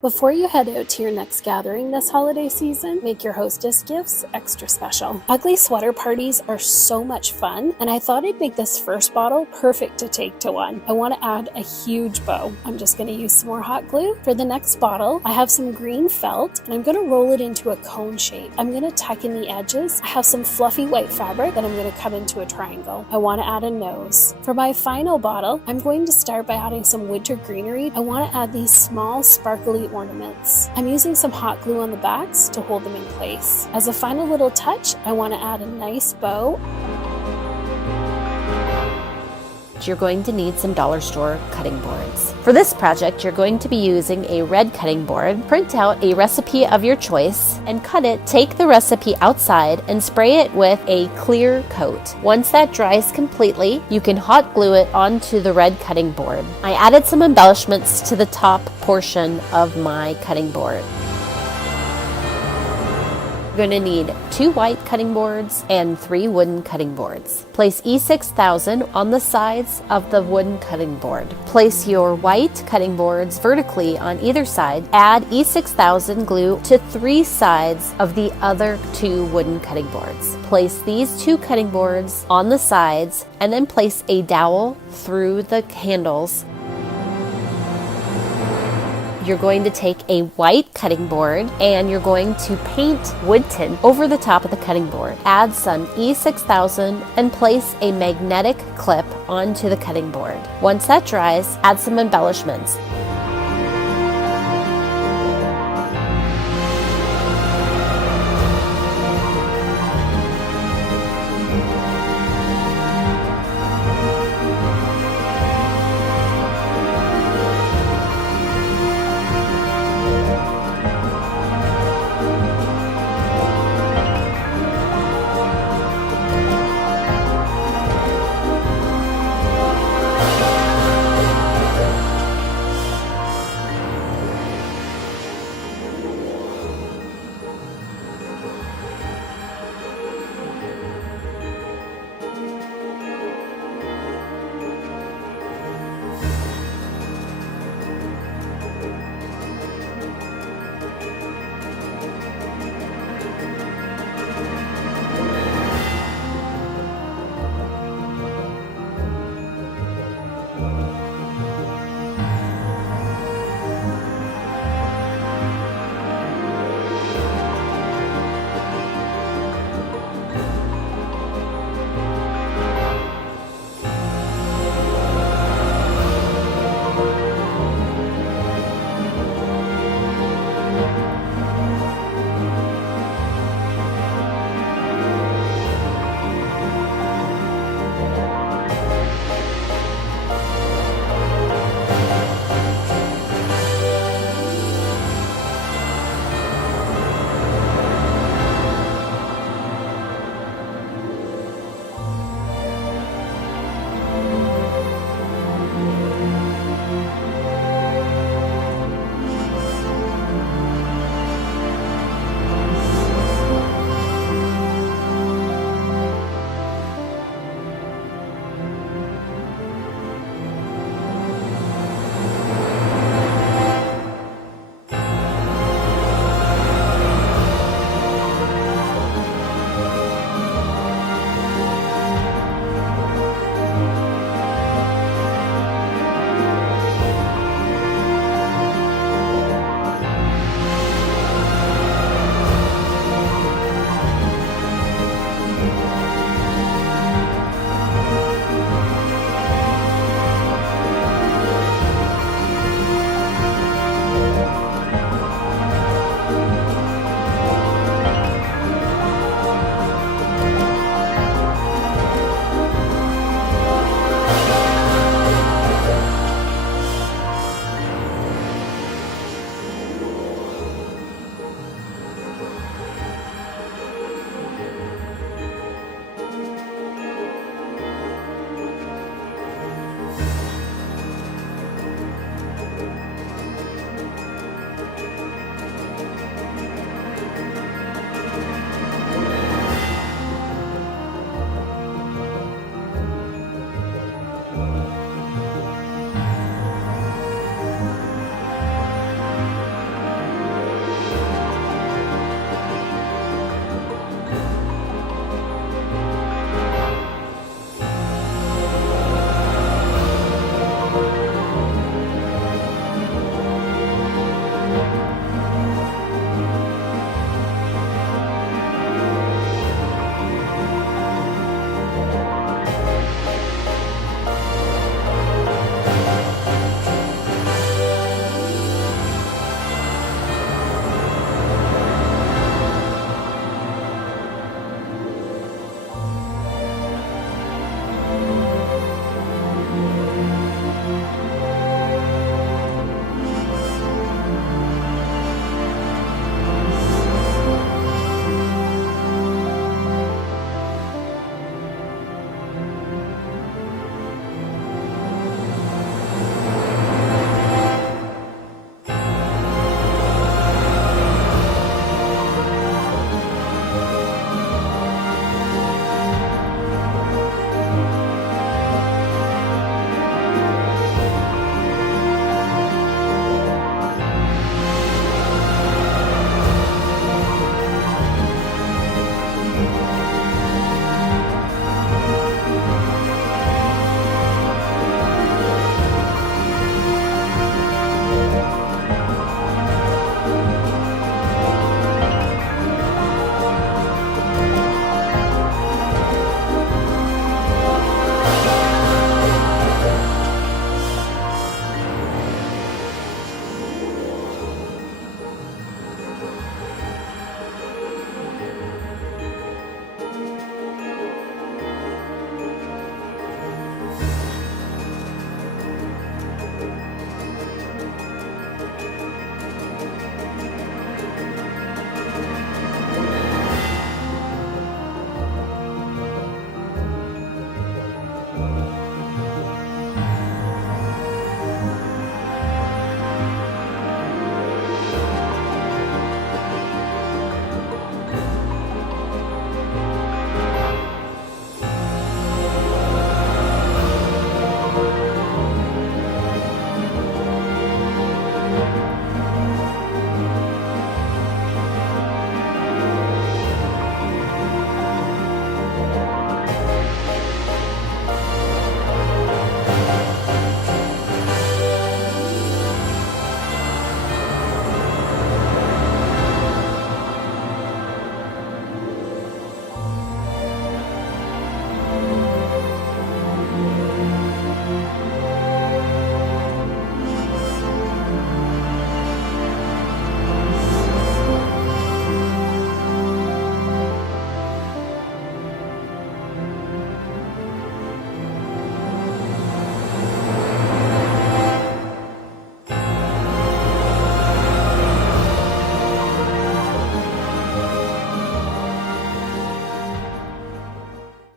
Before you head out to your next gathering this holiday season, make your hostess gifts extra special. Ugly sweater parties are so much fun, and I thought I'd make this first bottle perfect to take to one. I want to add a huge bow. I'm just going to use some more hot glue. For the next bottle, I have some green felt, and I'm going to roll it into a cone shape. I'm going to tuck in the edges. I have some fluffy white fabric that I'm going to cut into a triangle. I want to add a nose. For my final bottle, I'm going to start by adding some winter greenery. I want to add these small sparkly ornaments. I'm using some hot glue on the backs to hold them in place. As a final little touch, I want to add a nice bow. You're going to need some dollar store cutting boards. For this project, you're going to be using a red cutting board. Print out a recipe of your choice and cut it. Take the recipe outside and spray it with a clear coat. Once that dries completely, you can hot glue it onto the red cutting board. I added some embellishments to the top portion of my cutting board. You're going to need 2 white cutting boards and 3 wooden cutting boards. Place E6000 on the sides of the wooden cutting board. Place your white cutting boards vertically on either side. Add E6000 glue to 3 sides of the other 2 wooden cutting boards. Place these 2 cutting boards on the sides and then place a dowel through the handles. You're going to take a white cutting board and you're going to paint wood tint over the top of the cutting board. Add some E6000 and place a magnetic clip onto the cutting board. Once that dries, add some embellishments.